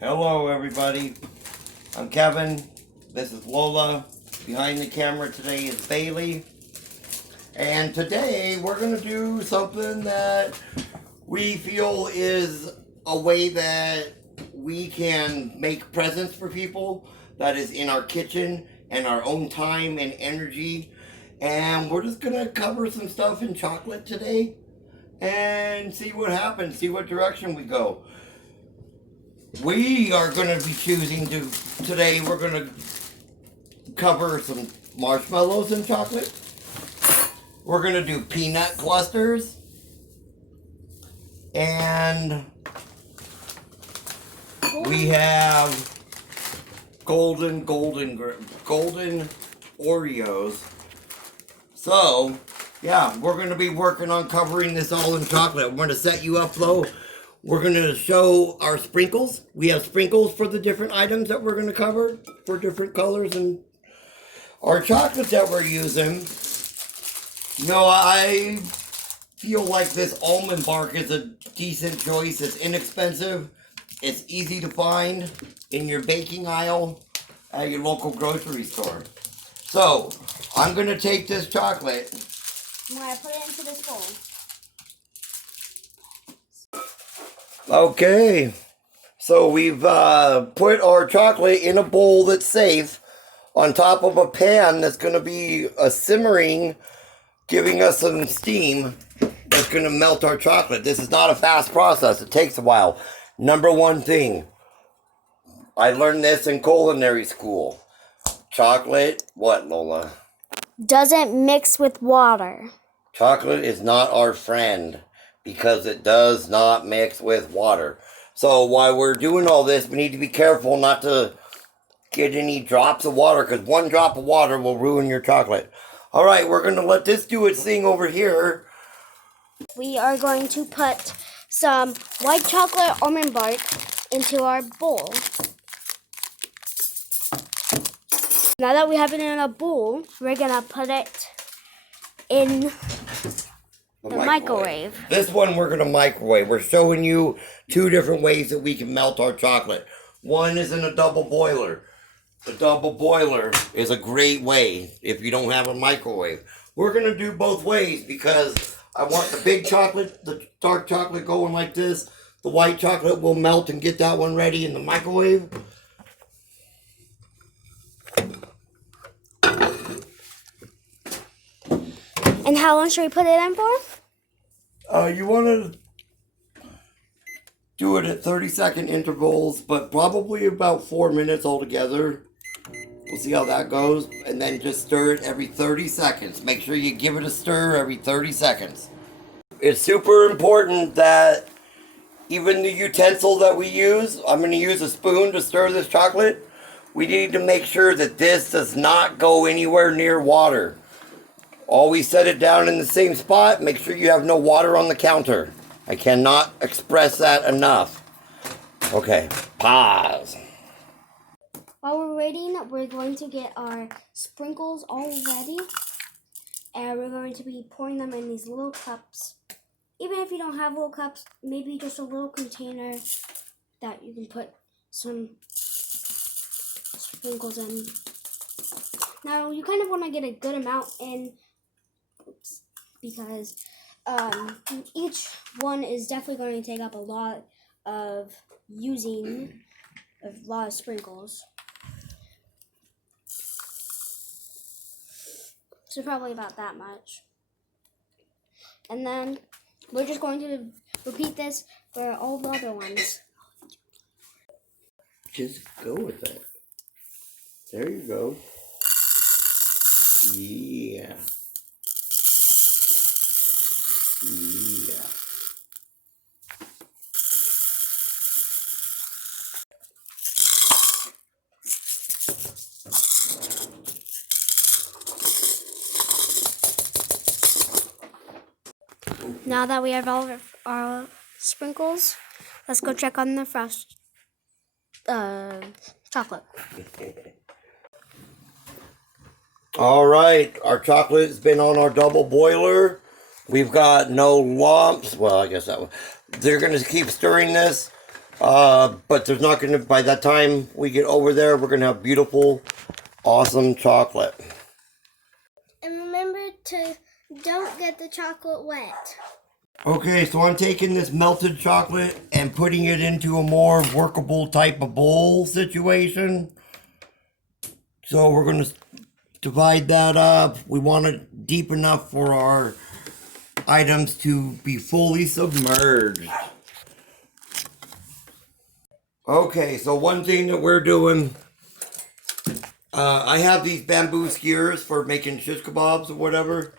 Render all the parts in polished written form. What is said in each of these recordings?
Hello everybody, I'm Kevin, this is Lola, behind the camera today is Bailey, and today we're going to do something that we feel is a way that we can make presents for people that is in our kitchen and our own time and energy, and we're just going to cover some stuff in chocolate today and see what happens, see what direction we go. We are going to be choosing to, today we're going to cover some marshmallows and chocolate. We're going to do peanut clusters. And we have golden Oreos. So, yeah, we're going to be working on covering this all in chocolate. I'm going to set you up though. We're going to show our sprinkles. We have sprinkles for the different items that we're going to cover for different colors and our chocolates that we're using. You know, I feel like this almond bark is a decent choice. It's inexpensive. It's easy to find in your baking aisle at your local grocery store. So, I'm going to take this chocolate. I'm going to put it into this bowl. Okay, so we've put our chocolate in a bowl that's safe on top of a pan that's going to be simmering, giving us some steam that's going to melt our chocolate. This is not a fast process. It takes a while. Number one thing, I learned this in culinary school. Chocolate, what, Lola? Doesn't mix with water. Chocolate is not our friend, because it does not mix with water. So while we're doing all this, we need to be careful not to get any drops of water, because one drop of water will ruin your chocolate. All right, we're going to let this do its thing over here. We are going to put some white chocolate almond bark into our bowl. Now that we have it in a bowl, we're going to put it in the microwave. This one we're going to microwave. We're showing you two different ways that we can melt our chocolate. One is in a double boiler. The double boiler is a great way if you don't have a microwave. We're going to do both ways because I want the big chocolate, the dark chocolate going like this. The white chocolate will melt and get that one ready in the microwave. And how long should we put it in for? You want to do it at 30-second intervals, but probably about 4 minutes altogether. We'll see how that goes. And then just stir it every 30 seconds. Make sure you give it a stir every 30 seconds. It's super important that even the utensil that we use, I'm going to use a spoon to stir this chocolate. We need to make sure that this does not go anywhere near water. Always set it down in the same spot. Make sure you have no water on the counter. I cannot express that enough. Okay, pause. While we're waiting, we're going to get our sprinkles all ready. And we're going to be pouring them in these little cups. Even if you don't have little cups, maybe just a little container that you can put some sprinkles in. Now, you kind of want to get a good amount in. Because each one is definitely going to take up a lot of sprinkles. So probably about that much. And then we're just going to repeat this for all the other ones. Just go with it. There you go. Yeah. Yeah. Now that we have all of our sprinkles, let's go check on the fresh chocolate. All right, our chocolate has been on our double boiler. We've got no lumps. Well, I guess that one. They're going to keep stirring this But there's not gonna, by that time we get over there, we're gonna have beautiful, awesome chocolate. And remember to don't get the chocolate wet. Okay, so I'm taking this melted chocolate and putting it into a more workable type of bowl situation. So we're gonna divide that up. We want it deep enough for our items to be fully submerged. Okay, so one thing that we're doing, I have these bamboo skewers for making shish kebabs or whatever.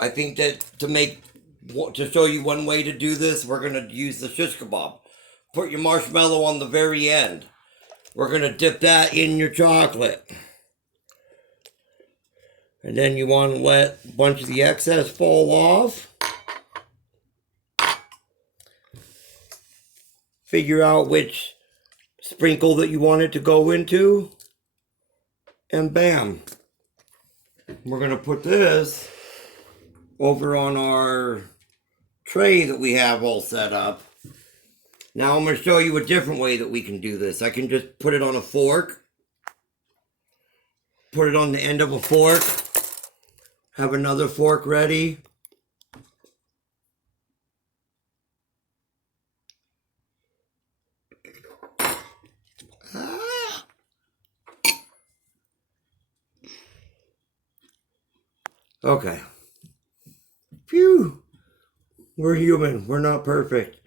I think that to show you one way to do this, we're gonna use the shish kebab. Put your marshmallow on the very end. We're gonna dip that in your chocolate. And then you want to let a bunch of the excess fall off. Figure out which sprinkle that you want it to go into. And bam. We're going to put this over on our tray that we have all set up. Now I'm going to show you a different way that we can do this. I can just put it on a fork. Put it on the end of a fork. Have another fork ready. Okay. Phew. We're human. We're not perfect.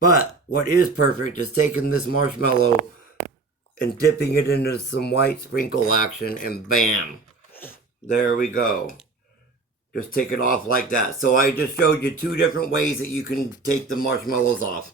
But what is perfect is taking this marshmallow and dipping it into some white sprinkle action, and bam. There we go. Just take it off like that. So I just showed you two different ways that you can take the marshmallows off.